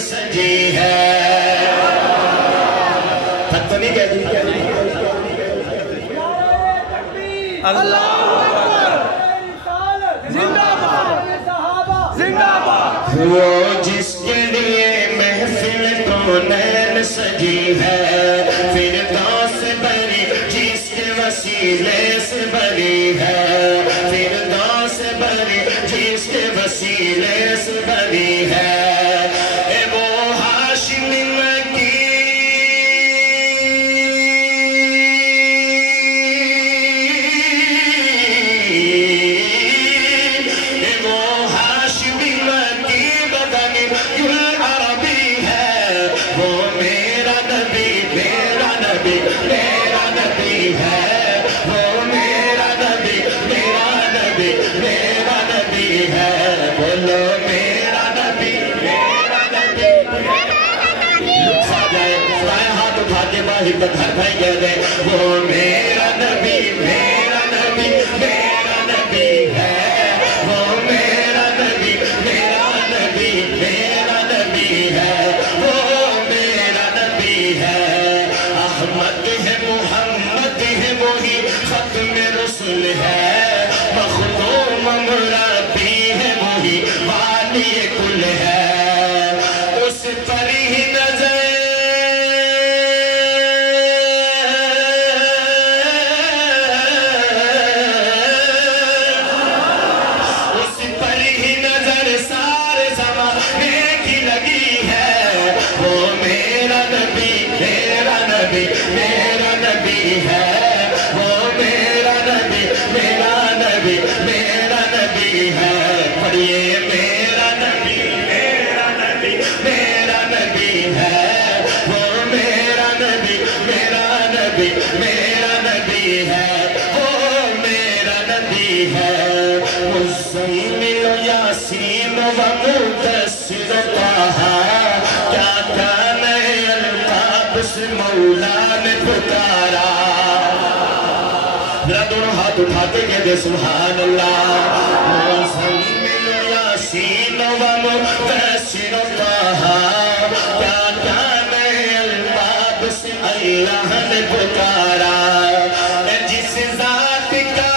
سجی ہے خط تو نہیں کہہ دی اللہ زندہ باد زندہ باد وہ جس کے لیے محفل کونین سجی ہے فردوس بنی جس کے وسیلے سے بنی ہے فردوس بنی جس کے وسیلے سے بنی ہے اے وہ ہاشم مکی اے وہ ہاشم مکی بدن گل عربی ہے وہ میرا نبی میرا نبی میرا نبی ہے وہ میرا نبی میرا نبی میرا نبی ہے بولو میرا نبی میرا نبی سایہ ہاتھ اٹھا کے باہر تک ہر بھائی کہہ دے وہ میرا نبی میرا نبی میرا نبی ہے وہ میرا نبی میرا نبی میرا نبی ہے وہ میرا نبی ہے احمد ہے محمد ہے وہی ختم رسول ہے مخدوم مربی ہے وہی والی کل ہے اس پر ہی نظر اس پر ہی نظر سارے زمانے کی لگی ہے وہ میرا نبی میرا نبی میرا نبی ہے وہ میرا نبی میرا نبی میرا نبی ہے پڑھیے میرا نبی میرا نبی میرا نبی ہے وہ میرا نبی میرا نبی میرا نبی ہے وہ میرا نبی ہے مزمل یاسین و مدثر طہ کیا کان القاب سے مولا نے پکارا ذرا دونوں ہاتھ اٹھاتے کہتے سبحان اللہ مزمل یاسین و مدثر طہ کیا کان القاب سے اللہ نے پکارا جس ذات کا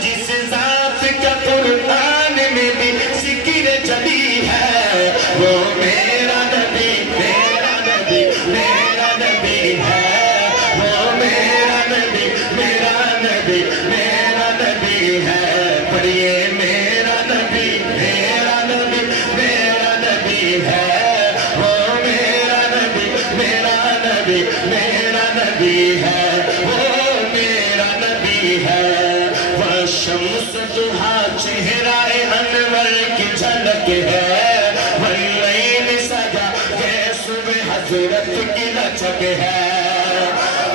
جس ذات کا قرآن میں بھی ذکر چلی ہے وہ میرا نبی میرا نبی میرا نبی ہے وہ میرا نبی میرا نبی میرا نبی ہے پڑھیے میرا نبی میرا نبی میرا نبی ہے وہ میرا نبی میرا نبی میرا نبی ہے وہ میرا نبی ہے شمس ضحا چہرہ انور کی جھلک ہے واللیل سجا کے صبح حضرت کی لچک ہے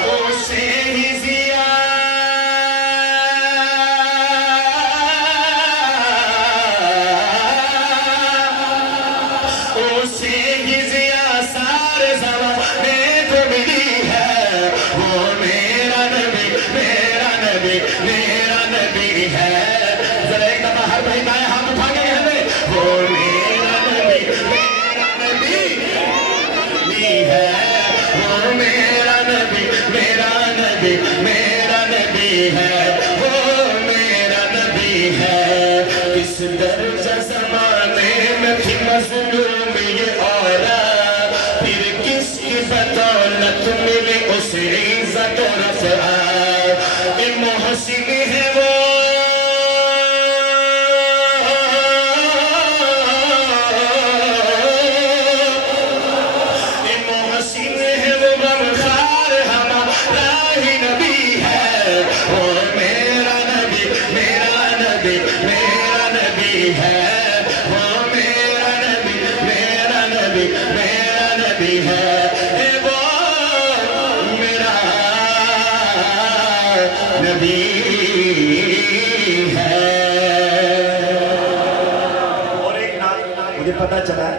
اسے ہی ضیا سارے زمانے کو ملی ہے وہ میرا نبی میرا نبی میرا نبی ہے ذرا ایک دفعہ ہر بھائی دائیں ہاتھ اٹھا کے کہہ دے وہ میرا نبی میرا نبی ہے وہ میرا نبی میرا نبی میرا نبی ہے وہ میرا نبی ہے کس درجہ زمانے میں تھی مظلوم یہ عورت پھر کس کی بدولت ملی اسے عزت و رفعت محسن ہے وہ محسن ہے وہ غمخوار ہمارا ہی نبی ہے وہ میرا نبی میرا نبی میرا نبی ہے وہ میرا نبی میرا نبی میرا نبی ہے وہ میرا نبی ہے اور ایک نام مجھے پتا چلا